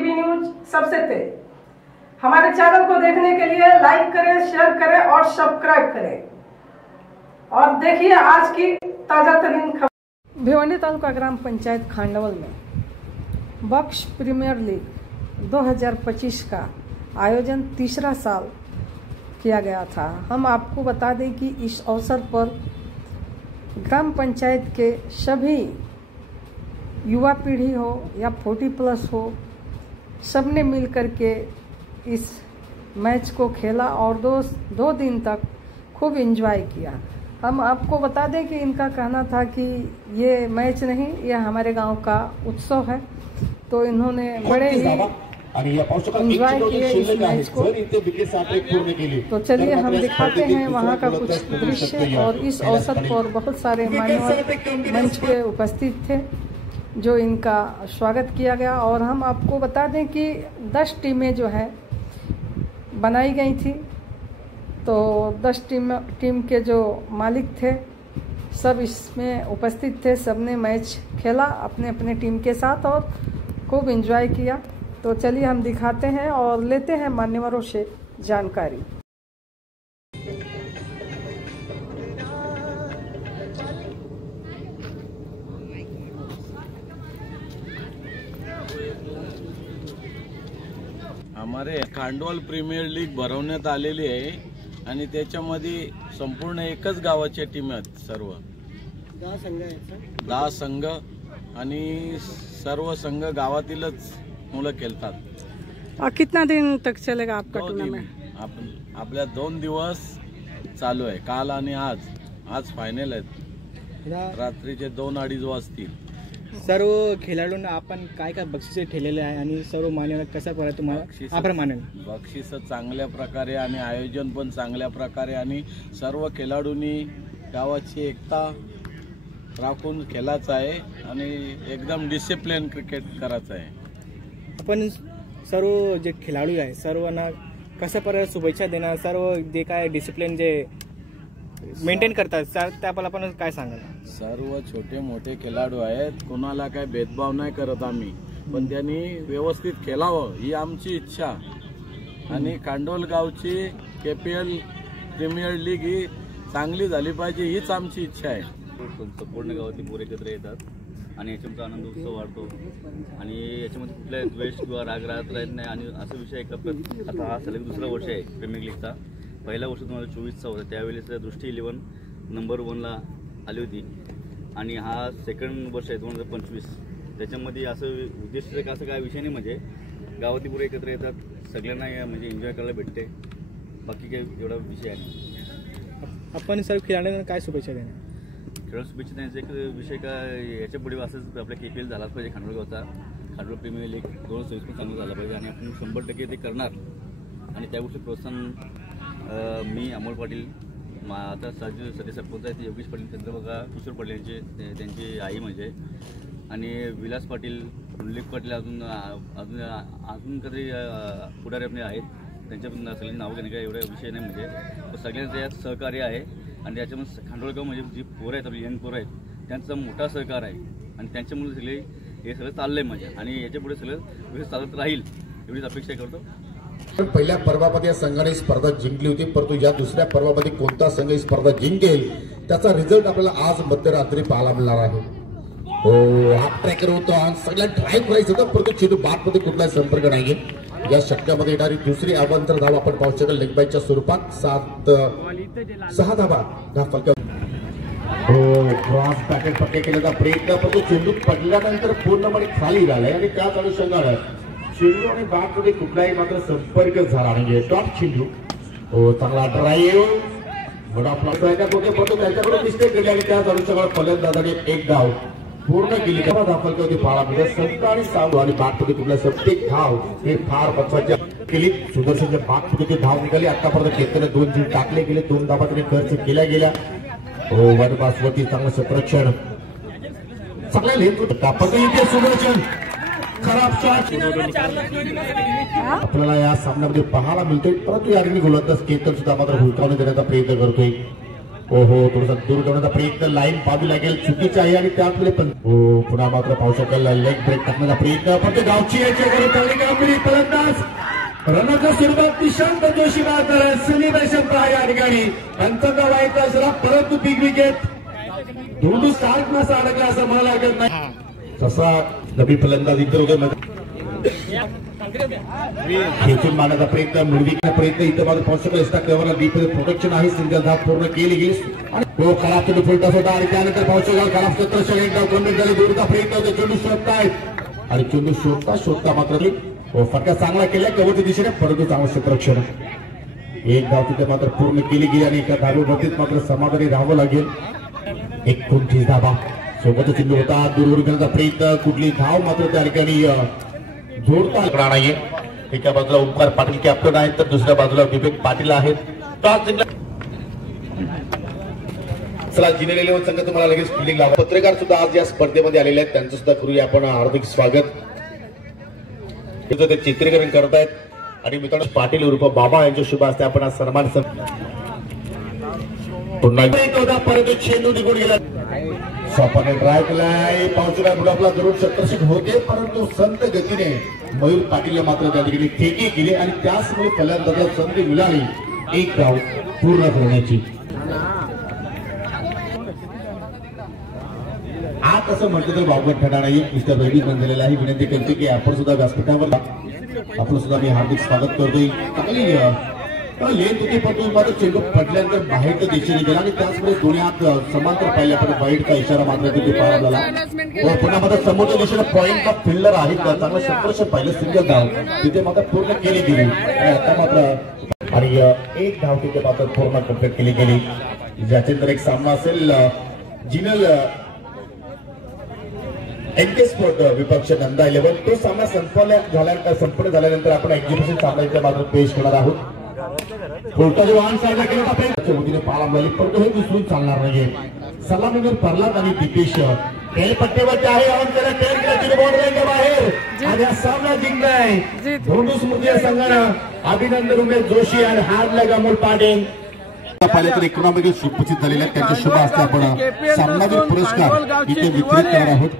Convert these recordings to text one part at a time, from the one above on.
TV news सबसे तेज। हमारे चैनल को देखने के लिए लाइक करें, शेयर करें और सब्सक्राइब करें और देखिए आज की ताजा तरीन खबर। भिवंडी तालुका ग्राम पंचायत खांडवल में बॉक्स प्रीमियर लीग 2025 का आयोजन तीसरा साल किया गया था। हम आपको बता दें कि इस अवसर पर ग्राम पंचायत के सभी युवा पीढ़ी हो या 40+ हो, सबने मिलकर के इस मैच को खेला और दो दिन तक खूब एंजॉय किया। हम आपको बता दें कि इनका कहना था कि ये मैच नहीं, यह हमारे गांव का उत्सव है, तो इन्होंने बड़े ही एंजॉय किए इस मैच को। तो चलिए हम दिखाते हैं वहां का कुछ दृश्य। और इस अवसर पर बहुत सारे मान्यवर मंच पे उपस्थित थे जो इनका स्वागत किया गया। और हम आपको बता दें कि 10 टीमें जो है बनाई गई थी, तो 10 टीम के जो मालिक थे सब इसमें उपस्थित थे। सबने मैच खेला अपने अपने टीम के साथ और खूब एंजॉय किया। तो चलिए हम दिखाते हैं और लेते हैं मान्यवरों से जानकारी। हमारे खांडवल प्रीमियर लीग भरवण्यात आलेली आहे आणि त्याच्यामध्ये संपूर्ण एकच गावाच्या टीम आहेत। सर्व 10 संघ आणि सर्व संघ गावातीलच मुलं खेळतात। कितना दिन तक चलेगा आपका टूर्नामेंट? आपल्या 2 दिवस चालू आहे, काल आणि आज फायनल आहेत। रात्रीचे 2-2:30 वाजतील। सर्व खेळाडूंना आपण काय काय बक्षिसे ठेवलेले आहे आणि सर्व मान्यवर कसा करायचं तुम्हाला आभार मानेल? बक्षिस चांगल्या प्रकारे आणि आयोजन पण चांगल्या प्रकारे आणि सर्व खेळाडूंनी गावाची एकता राखून खेळायचं आहे आणि एकदम डिसिप्लिन क्रिकेट करायचं आहे। आपण सर्व जे खेळाडू आहे सर्वांना कशा प्रकारे शुभेच्छा देणार? सर्व जे काय डिसिप्लिन जे मेंटेन करतात त्याबद्दल आपण काय सांगाल? सर्व छोटे मोठे खेळाडू आहेत, कोणाला काय भेदभाव नाही करत आम्ही, पण त्यांनी व्यवस्थित खेळावं ही आमची इच्छा। आणि खांडवल गावची KPL प्रीमियर लीग ही चांगली झाली पाहिजे हीच आमची इच्छा आहे। संपूर्ण गावातील पोरं एकत्र येतात आणि याच्यामध्ये आनंद उत्सव वाढतो आणि याच्यामध्ये कुठलाही द्वेष किंवा राग राहत राहत नाही। आणि असा विषय आहे का आता हा सलग दुसरा वर्ष आहे प्रीमियर लीगचा। पहिला वर्ष 2024चा होता, त्यावेळेस दृष्टी 11 नंबर 1ला आली होती आणि हा सेकंड वर्ष आहे 2025। त्याच्यामध्ये असं उद्देश असं काय विषय नाही, म्हणजे गावातील पोरं एकत्र येतात, सगळ्यांना म्हणजे एन्जॉय करायला भेटते, बाकी काही एवढा विषय आहे। आपण सर्व खेळाडूंना काय शुभेच्छा देणार? खेळ शुभेच्छा देण्याचा एक विषय का याच्या पुढे असंच आपल्या KPL झालाच पाहिजे। खांडवल गावचा खांडवल प्रीमियर लीग 2024 पण चांगलं झालं पाहिजे आणि आपण 100% ते करणार। आणि त्या गोष्टी प्रोत्साहन मी अमोल पाटील, आता सध्या सरपंच आहेत योगेश पाटील, चंद्रभागा किशोर पाटील त्यांची आई म्हणजे, आणि विलास पाटील, मुल्लिक पाटील, अजून कधी पुढारी आपले आहेत, त्यांच्या पण सगळ्यांची नावं घेणे काय एवढा विषय नाही, म्हणजे सगळ्यांचं यात सहकार्य आहे। आणि त्याच्यामध्ये खांडवळगाव म्हणजे जी पोरं आहेत आपली यंग पोरं आहेत त्यांचा मोठा सहकार आहे आणि त्यांच्यामुळे सगळे हे सगळं चाललंय म्हणजे, आणि याच्या पुढे सगळं व्यवस्थित चालत राहील एवढीच अपेक्षा करतो। पहिल्या पर्वामध्ये या संघाने स्पर्धा जिंकली होती, परंतु या दुसऱ्या पर्वामध्ये कोणता संघ ही स्पर्धा जिंकेल त्याचा रिझल्ट आपल्याला आज मध्यरात्री पाहायला मिळणार आहे। हो, हाफ ट्रॅकर होतो आणि सगळ्या ड्राईव्ह करायचं होतं, परंतु चेंडू बाटमध्ये कुठलाही संपर्क नाहीये। या षटकामध्ये येणारी दुसरी अवांतर धाव आपण पाहू शकाल लेग बायच्या स्वरूपात 6 धावा फलक। हो, क्रॉस पॅकेट पक्के केल्याचा प्रयत्न, परंतु चेंडू पडल्यानंतर पूर्णपणे खाली झालाय आणि त्याच अनुषंगाने चेंडू आणि बॅटमध्ये कुठलाही मात्र संपर्क झाला नाहीये। टॉप चेंडू, हो चांगला ड्राईव्ह, मोठा प्लस आहे का कोणते, परंतु त्याच्याकडून मिस्टेक केली आणि त्याच अनुषंगाने फलंदाजाने एक धाव पूर्ण केली। दाखल होती पाळामध्ये संत आणि सावू आणि बॅटमध्ये कुठला प्रत्येक धाव हे फार महत्वाचे केली। सुदर्शनच्या बॅटमध्ये धाव निघाली। आतापर्यंत खेळताना 2 जीव टाकले गेले, 2 धावा त्यांनी खर्च केल्या गेल्या। हो, वनबासवरती चांगलं क्षेत्ररक्षण, चांगल्या लेंथ सुदर्शन, खराब शॉट आपल्याला या सामन्यामध्ये पाहायला मिळतोय, परंतु या ठिकाणी गोलंदाज केतन सुद्धा मात्र हुलकावून देण्याचा प्रयत्न करतोय। ओहो थोडासा दूर करण्याचा प्रयत्न लाईन पाहावी लागेल चुकीची आहे आणि त्यामुळे पण हो पुन्हा मात्र पाहू शकेल लेग ब्रेक टाकण्याचा प्रयत्न पण ते गावची याची चांगली कामगिरी फलंदाज रनाच्या स्वरूपात निशांत जोशी मात्र सेलिब्रेशन आहे या ठिकाणी त्यांचा व्हायचा असला परंतु बिग विकेट दोन स्टार्ट नसा अडकला असं मला लागत नाही तसा नवी फलंदाज इतर होते खेचून मारण्याचा प्रयत्न मुलगीचा प्रयत्न इथं मात्र पाहू शकतो असता केवळ डीपमध्ये प्रोटेक्शन आहे सिंगल धाव पूर्ण केली गेली आणि तो खराब चेंडू फुलटॉस होता आणि त्यानंतर पाहू शकाल खराब क्षेत्र एक डाव कमी झाले दूरचा प्रयत्न होते चेंडू शोधतायत आणि चेंडू शोधता मात्र फटका चांगला केला कवरच्या दिशेने परंतु चांगलं क्षेत्ररक्षण एक धाव तिथे मात्र पूर्ण केली गेली आणि एका धावेवरतीच मात्र समाधानी राहावं लागेल 29 धावा सोबतच चेंडू होता दूर करण्याचा प्रयत्न कुठली धाव मात्र त्या ठिकाणी जोडता येणार नाहीये एका बाजूला ओंकार पाटील कॅप्टन आहेत तर दुसऱ्या बाजूला विवेक पाटील आहेत चला जिने लेवल संघ तुम्हाला लगेच फिल्डिंग लावा पत्रकार सुद्धा आज या स्पर्धेमध्ये आलेले आहेत त्यांचं सुद्धा करूया आपण हार्दिक स्वागत ते चित्रीकरण करतायत आणि मित्रांनो पाटील उर्फ बाबा यांच्या शुभ हस्ते आपण आज सन्मान पुन्हा परंतु चेंडू निघून गेला स्वप्ने ट्राय केलाय पावसाळ्यात बुडापला जरूर शतरक्षक होते परंतु संत गतीने मयूर पाटील मात्र त्या ठिकाणी ठेके केले आणि त्याचमुळे फलंदाजाला संधी मिळाली एक धाव पूर्ण करण्याची आज असं म्हटलं तर बाबत ठरणार नाही मिस्टर रवी बनलेला आहे विनंती करते की आपण सुद्धा व्यासपीठावर आपण सुद्धा मी हार्दिक स्वागत करतोय चांगली लेन होती पण मात्र चेंडू पडल्यानंतर बाहेरच्या दिशेने गेला आणि त्याचमुळे दोन्ही हात समांतर पाहिल्या पण वाईटचा इशारा मात्र तिथे पाहायला लागला पुन्हा मात्र समोरच्या दिशेने पॉईंटचा फिल्डर आहे चांगलं क्षेत्ररक्षण पाहिलं सिंगल धाव तिथे मात्र पूर्ण केली गेली आणि आता मात्र आणि एक धाव तिथे मात्र पूर्ण कंप्लीट केली गेली ज्याचे तर एक सामना असेल जिनल एनकेस्पोर्ट विपक्ष नंदा 11 तो सामना संपन्न झाल्यानंतर आपण एक्झिबिशन सामना इथे मात्र पेश करणार आहोत पाला मिळाली परंतु हे विसरून चालणार नाहीये सलामीवर प्रल्हाद आणि दीपेश खेळपट्टीवरती आहे बाहेर आणि हा सामना जिंकलाय दोन्ही स्मृती संघानं अभिनंदन उमेश जोशी आणि हारला अमोल पाटील पाहिलं तर इकॉनॉमिकल सुप्रसिद्ध झालेले आहेत त्यांच्या शुभ हस्ते आपण सामनावीर पुरस्कार इथे वितरित करणार आहोत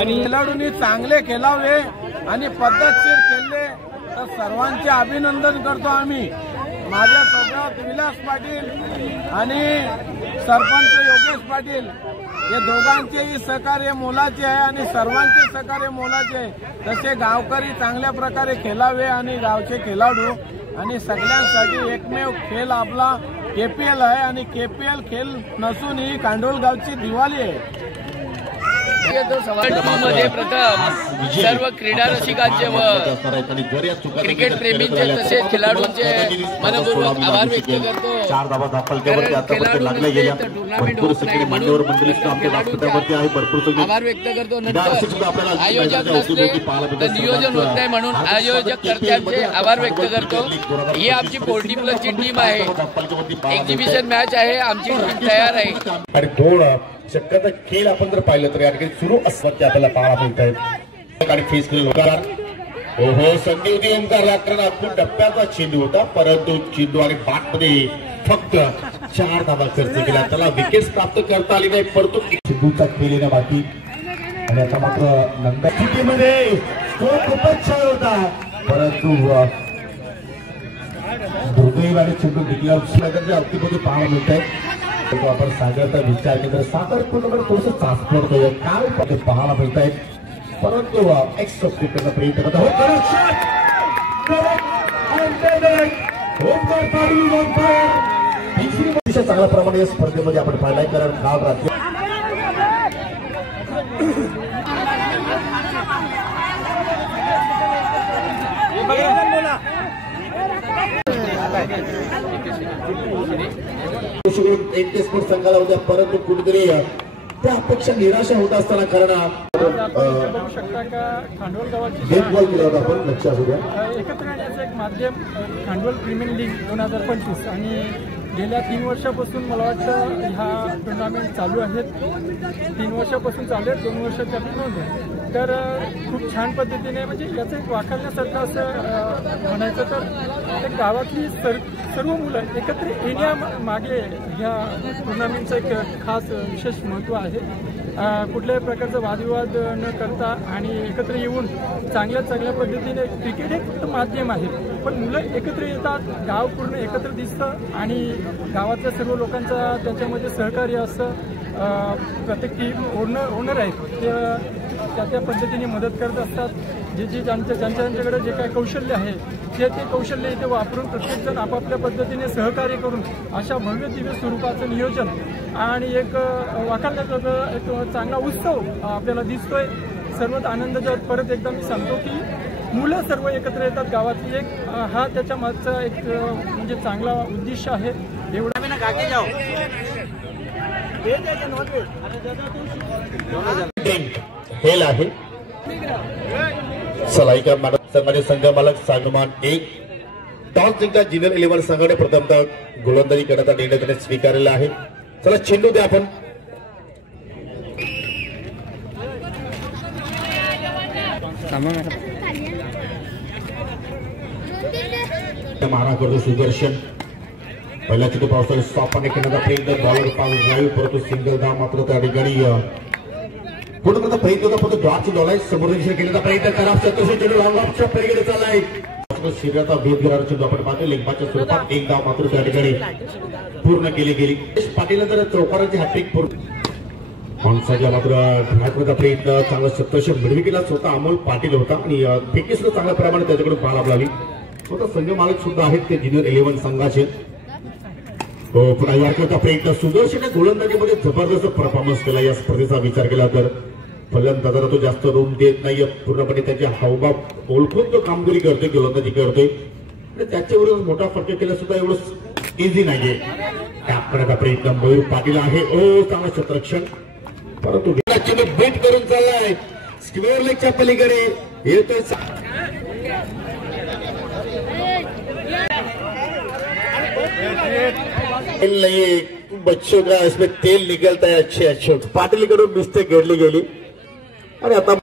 आणि खेळाडूंनी चांगले खेळावे आणि पद्धतशीर खेळले तर सर्वांचे अभिनंदन करतो आम्ही माझ्यासोबत विलास पाटील आणि सरपंच योगेश पाटील हे दोघांचेही सहकार्य मोलाचे आहे आणि सर्वांचे सहकार्य मोलाचे आहे तसे गावकरी चांगल्या प्रकारे खेळावे आणि गावचे खेळाडू आणि सगळ्यांसाठी एकमेव खेळ आपला केपीएल आहे आणि केपीएल खेळ नसून ही कांडोल गावची दिवाळी आहे मध्ये प्रथम सर्व क्रीडा रसिकांचे व क्रिकेट प्रेमींचे तसेच खेळाडूंचे मनपूर्वक आभार व्यक्त करतो. आभार व्यक्त करतो. नंतर आयोजक नसले तर नियोजन होत नाही म्हणून आयोजक कर्त्यांचे आभार व्यक्त करतो. ही आमची 40 प्लसची टीम आहे. एक्झिबिशन मॅच आहे. आमची टीम तयार आहे आणि थोडं शक्यता खेळ आपण जर पाहिलं तर या ठिकाणी सुरू असतात आपल्याला पाहायला मिळत आहेत आणि फेस करून ओहो संधी होती ओंकार आक्रमण डब्याचा चेंडू होता परंतु चेंडू आणि बॅटमध्ये फक्त 4 धावा खर्च केला त्याला विकेट प्राप्त करता आली नाही परंतु चेंडूचा खेळ येणं बाकी आणि आता मात्र नंदा स्थितीमध्ये खूपच छान होता परंतु दुर्दैवाने चेंडू निघल्यावर अगदीमध्ये पाहायला मिळत आहे आपण सागरचा विचार केला तर साखरपूरकडे थोडंसं चाचपडतोय काय पाहायला मिळत आहे परंतु एक्सपेक्ट प्रयत्न करत अतिशय चांगल्या प्रमाणे या स्पर्धेमध्ये आपण पाहिलाय कारण काल रात्री स्पोर्ट संघाला होत्या परंतु कुठेतरी त्या अपेक्षा निराशा होत असताना कारण खांडवल गावाची गेम केला होता आपण लक्ष असू द्या एकत्र येण्याचं एक माध्यम खांडवल प्रीमियर लीग 2025 आणि गेल्या 3 वर्षापासून मला वाटतं ह्या टुर्नामेंट चालू आहेत 3 वर्षापासून चालू आहेत 2 वर्षाच्या नोंद तर खूप छान पद्धतीने म्हणजे याचं एक वाखाणण्यासारखं असं म्हणायचं तर एक गावातली सर्व मुलं एकत्र येण्यामागे ह्या टुर्नामेंटचं एक खास विशेष महत्त्व आहे. कुठल्याही प्रकारचा वादविवाद न करता आणि एकत्र येऊन चांगल्या पद्धतीने क्रिकेट हे फक्त माध्यम आहे, पण मुलं एकत्र येतात, गाव पूर्ण एकत्र दिसतं आणि गावातल्या सर्व लोकांचा त्याच्यामध्ये सहकार्य असतं. प्रत्येक टीम ओनर आहेत त्या पद्धतीने मदत करत असतात. ज्यांच्याकडे जे काही कौशल्य आहे ते कौशल्य इथे वापरून प्रत्येकजण आपापल्या पद्धतीने सहकार्य करून अशा भव्य दिव्य स्वरूपाचं नियोजन आणि एक वाखाणण्याचा एक चांगला उत्सव आपल्याला दिसतोय. सर्वात आनंदाचा परत एकदा मी सांगतो की मुलं सर्व एकत्र येतात गावातली एक हा त्याच्या मागचा एक म्हणजे चांगला उद्दिष्ट आहे. एवढा हेल आहे. सलाईका मॅडम संघाने संघ मालक सागमान 1 टॉस जिंकता ज्युनियर 11 संघाने प्रथमतः गोलंदाजी करण्याचा निर्णय त्याने स्वीकारलेला आहे. चला चेंडू द्या आपण. मारा करतो सुदर्शन. पहिल्या चेंडू पावसाने स्टॉपने करण्याचा प्रयत्न, बॉलर पास ड्राईव्ह परंतु सिंगल धाव मात्र त्या ठिकाणी पूर्ण करता प्रयत्न होता, परंतु डॉटची डॉलाय समोर केल्याचा प्रयत्न करा. सतोषी चेंडू लॉंग ऑफच्या पलीकडे चाललाय. शिराचा भेद घेणारा चेंडू आपण पाहतो लेगबाच्या स्वरूपात एक धाव मात्र त्या ठिकाणी पूर्ण केली गेली. पाटील तर चौकारांची हॅट्रिक पूर्ण माणसाच्या मात्र घाटचा प्रयत्न चांगला 1700 मिळविकेला स्वतः अमोल पाटील होता आणि फेकी सुद्धा चांगल्या प्रमाणे त्याच्याकडून पाहायला लागली. स्वतः संघ मालक सुद्धा आहेत ते ज्युनियर 11 संघाचे. पुन्हा याचा प्रयत्न सुदर्शन गोलंदाजीमध्ये जबरदस्त परफॉर्मन्स केला. या स्पर्धेचा विचार केला तर फलंदाजाला तो जास्त रूम देत नाहीये, पूर्णपणे त्याचे हावभाव ओळखून तो कामगिरी करतोय, गोलंदाजी करतोय. त्याच्यावरून मोठा फटका केला सुद्धा एवढं इझी नाहीये. करण्याचा प्रयत्न मयूर पाटील आहे. चांगलं क्षेत्ररक्षण परंतु बीट करून चाललाय स्क्वेअर लेगच्या पलीकडे येतोय. नहीं बच्चों का इसमें तेल निकलता है. अच्छे पाटील कडून मिस्टेक घडली गेली आणि आता